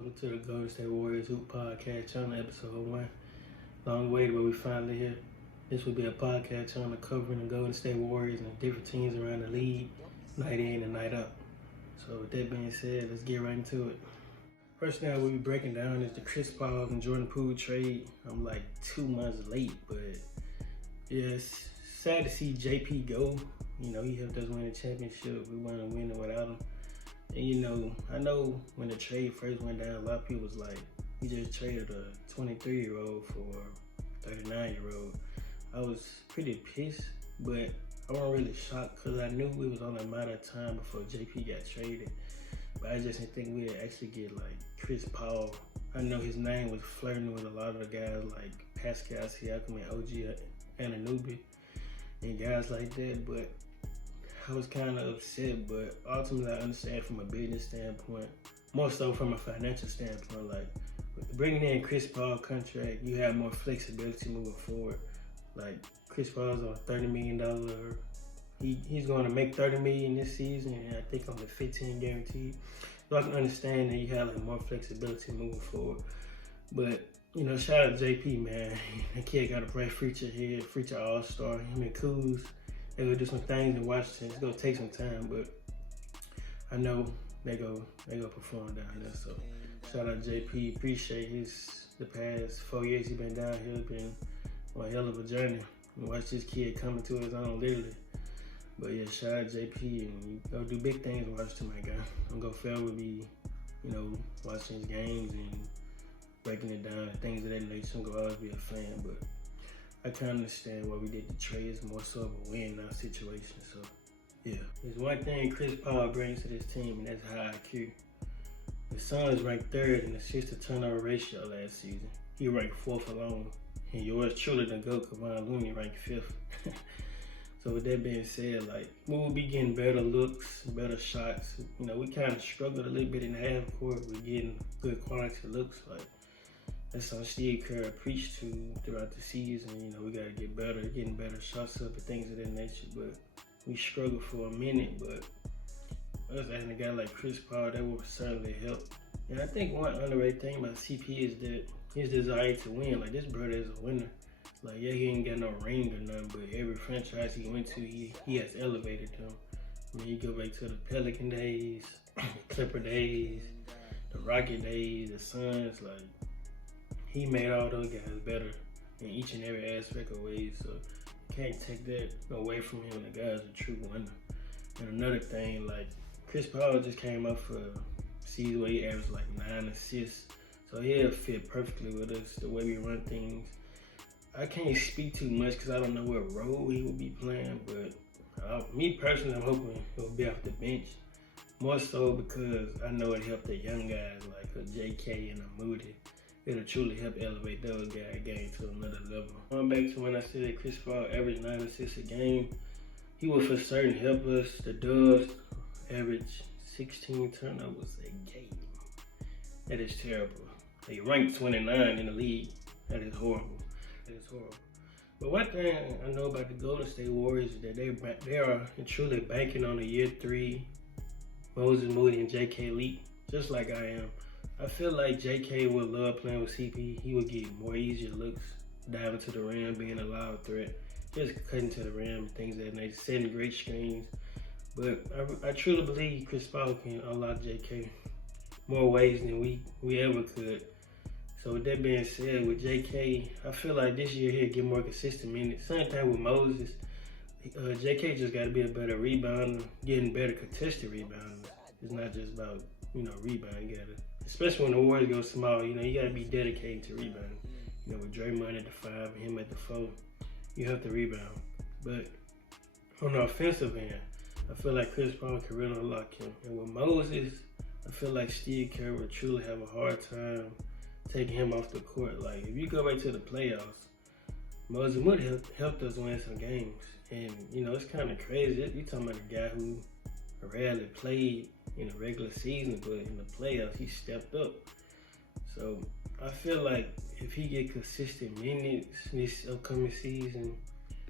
Welcome to the Golden State Warriors Hoop Podcast channel, episode 1. Long way, but we finally here. This will be a podcast channel covering the Golden State Warriors and different teams around the league, night in and night out. So with that being said, let's get right into it. First thing we'll be breaking down is the Chris Paul and Jordan Poole trade. I'm like 2 months late, but yeah, it's sad to see JP go. You know, he helped us win the championship. We want to win it without him. And you know, I know when the trade first went down, a lot of people was like, he just traded a 23-year-old for a 39-year-old. I was pretty pissed, but I wasn't really shocked because I knew it was only a matter of time before JP got traded. But I just didn't think we'd actually get like Chris Paul. I know his name was flirting with a lot of the guys like Pascal Siakam and OG Anunoby and guys like that, but I was kind of upset, but ultimately I understand from a business standpoint, more so from a financial standpoint. Like bringing in Chris Paul contract, you have more flexibility moving forward. Like Chris Paul's on $30 million. He's going to make $30 million this season, and I think on the 15 guaranteed. So I can understand that you have like more flexibility moving forward. But you know, shout out JP, man. That kid got a bright future here, future All-Star. Him and Kuz. They're gonna do some things in Washington. It's gonna take some time, but I know they go perform down there. So shout out JP. Appreciate the past 4 years he been down here. It's been a hell of a journey. Watch this kid coming to his own literally. But yeah, shout out JP, and you go do big things in Washington, my guy. I'm gonna forever be, you know, watching his games and breaking it down and things of that nature. I'm gonna always be a fan, but I kind of understand why we did the trade. It's more so of a win now situation. So, yeah. There's one thing Chris Paul brings to this team, and that's high IQ. The Suns ranked 3rd in assist-to-turnover ratio last season. He ranked 4th alone. And yours truly, the GOAT, Kevon Looney, ranked 5th. So with that being said, like, we will be getting better looks, better shots. You know, we kind of struggled a little bit in the half court with getting good quality looks. Like, that's something Steve Kerr preached to throughout the season. You know, we got to get better, getting better shots up and things of that nature. But we struggled for a minute. But us adding a guy like Chris Paul, that will certainly help. And I think one underrated thing about CP is that his desire to win. Like, this brother is a winner. Like, yeah, he ain't got no ring or nothing, but every franchise he went to, he has elevated them. I mean, you go back to the Pelican days, Clipper days, the Rocket days, the Suns, like, he made all those guys better in each and every aspect of ways. So can't take that away from him. The guy's a true winner. And another thing, like Chris Paul just came up for a season where he averaged like 9 assists. So he'll fit perfectly with us, the way we run things. I can't speak too much because I don't know what role he will be playing, but me personally, I'm hoping he'll be off the bench. More so because I know it helped the young guys like a JK and a Moody. It'll truly help elevate those guys' game to another level. Going back to when I said that Chris Paul averaged 9 assists a game, he will for certain help us. The Dubs average 16 turnovers a game. That is terrible. They ranked 29 in the league. That is horrible. That is horrible. But one thing I know about the Golden State Warriors is that they are truly banking on a year 3 Moses Moody and JK leap, just like I am. I feel like JK would love playing with CP. He would get more easier looks, diving to the rim, being a loud threat, just cutting to the rim and things like that nature, setting great screens. But I truly believe Chris Paul can unlock JK more ways than we ever could. So with that being said, with JK, I feel like this year he'll get more consistent minutes. Same thing with Moses. JK just got to be a better rebounder, getting better contested rebounder. It's not just about, you know, rebounding. You gotta, especially when the Warriors go small, you know, you got to be dedicated to rebounding. You know, with Draymond at the 5 and him at the 4, you have to rebound. But on the offensive end, I feel like Chris Paul can really unlock him. And with Moses, I feel like Steve Kerr would truly have a hard time taking him off the court. Like, if you go back to the playoffs, Moses would helped us win some games. And, you know, it's kind of crazy. You're talking about a guy who rarely played in the regular season, but in the playoffs, he stepped up. So I feel like if he get consistent minutes this upcoming season,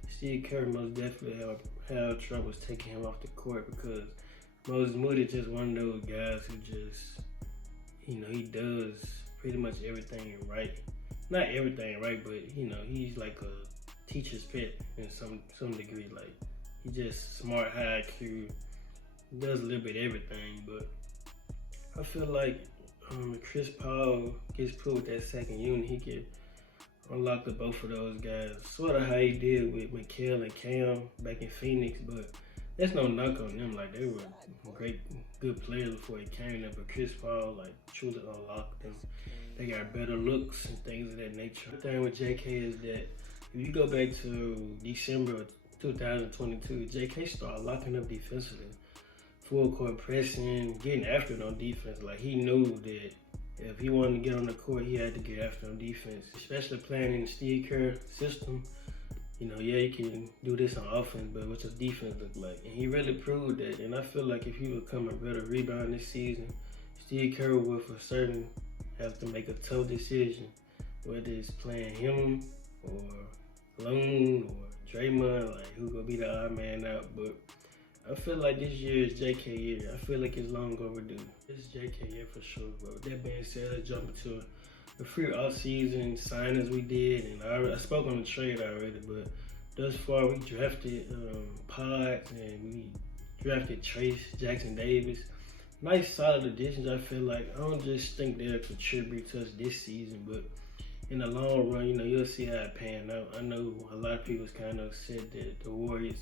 Steve Kerr most definitely have troubles taking him off the court because Moses Moody is just one of those guys who he does pretty much everything right. Not everything right, but he's like a teacher's pet in some degree. Like, he just smart, high IQ, does a little bit of everything. But I feel like Chris Paul gets put with that second unit, he could unlock the both of those guys. Sort of how he did with Mikal and Cam back in Phoenix, but that's no knock on them. Like, they were great, good players before he came there, but Chris Paul, like, truly unlocked them. They got better looks and things of that nature. The thing with JK is that if you go back to December of 2022, JK started locking up defensively. Full court pressing, getting after it on defense. Like, he knew that if he wanted to get on the court, he had to get after on defense. Especially playing in the Steve Kerr system. You can do this on offense, but what's your defense look like? And he really proved that. And I feel like if he would become a better rebounder this season, Steve Kerr would for certain have to make a tough decision, whether it's playing him or Loon or Draymond, like who gonna be the odd man out. But I feel like this year is JK year. I feel like it's long overdue. It's JK year for sure. But with that being said, let's jump into the free off-season signings we did. And I spoke on the trade already, but thus far we drafted Pods and we drafted Trace Jackson Davis. Nice solid additions. I feel like I don't just think they'll contribute to us this season, but in the long run, you'll see how it pan out. I know a lot of people kind of said that the Warriors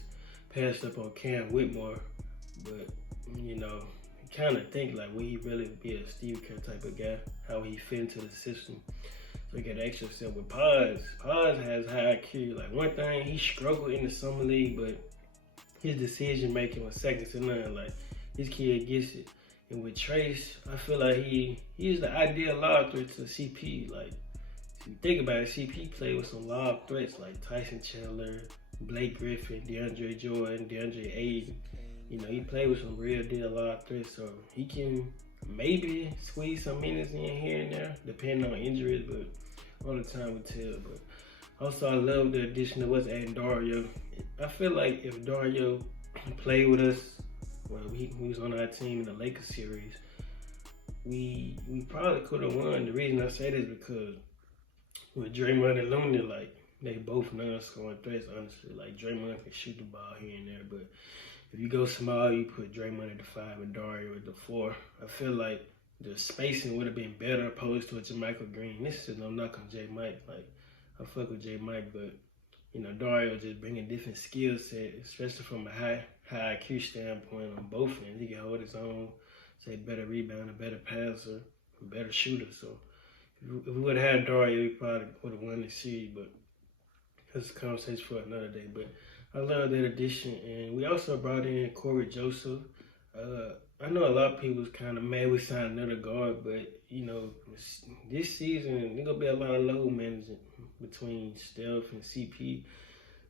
passed up on Cam Whitmore, but you kind of think like, will he really be a Steve Kerr type of guy? How he fit into the system? So you got to ask yourself with Pods. Pods has high IQ. Like, one thing, he struggled in the summer league, but his decision making was second to none. Like, this kid gets it. And with Trace, I feel like he's the ideal lob threat to CP. Like, if you think about it, CP played with some lob threats like Tyson Chandler, Blake Griffin, DeAndre Jordan, DeAndre Ayton. He played with some real deal lob threats, so he can maybe squeeze some minutes in here and there, depending on injuries, but only time will tell. But also, I love the addition of us adding Dario. I feel like if Dario played with us, well, he was on our team in the Lakers series, we probably could have won. The reason I say this is because with Draymond and Looney, like, they both non-scoring threats, honestly. Like, Draymond can shoot the ball here and there, but if you go small, you put Draymond at the 5 and Dario at the 4. I feel like the spacing would have been better opposed to a JaMychal Green. This is no knock on J. Mike. Like, I fuck with J. Mike, but Dario just bring a different skill set, especially from a high IQ standpoint on both ends. He can hold his own, say better rebounder, better passer, better shooter. So if we would have had Dario, we probably would have won the series, but that's a conversation for another day. But I love that addition. And we also brought in Corey Joseph. I know a lot of people was kind of mad we signed another guard, but this season there's gonna be a lot of load management between Steph and CP.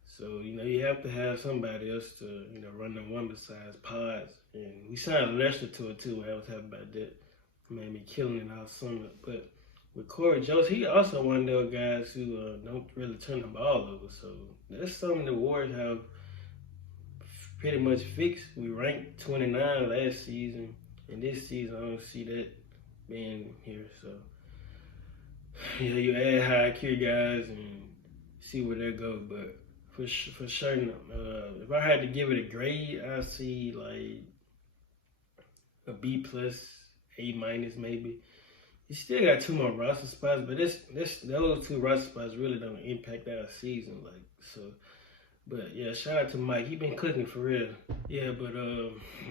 So you have to have somebody else to run the one besides Pods. And we signed Lester to it too. I was happy about that. Made me killing it all summer. But with Corey Joseph, he also one of those guys who don't really turn the ball over. So that's something the Warriors have pretty much fixed. We ranked 29 last season, and this season I don't see that being here. So you add high IQ guys and see where they go. But for sure, if I had to give it a grade, I'd see like a B+, A- maybe. You still got 2 more roster spots, but those 2 roster spots really don't impact our season. Like, so. But yeah, shout out to Mike. He been cooking for real. Yeah, but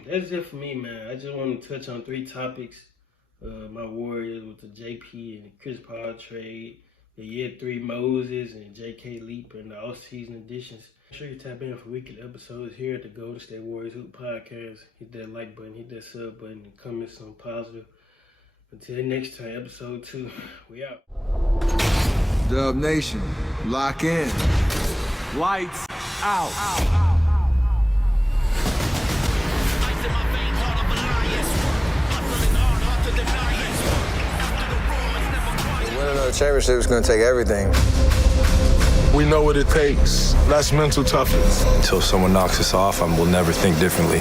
that's it for me, man. I just want to touch on 3 topics. My Warriors with the JP and the Chris Paul trade, the year 3 Moses and JK Leap and the off-season additions. Make sure you tap in for weekly episodes here at the Golden State Warriors Hoop Podcast. Hit that like button, hit that sub button, and comment something positive. Until next time, episode 2, we out. Dub Nation, lock in. Lights out. Winning another championship is going to take everything. We know what it takes. That's mental toughness. Until someone knocks us off, we'll never think differently.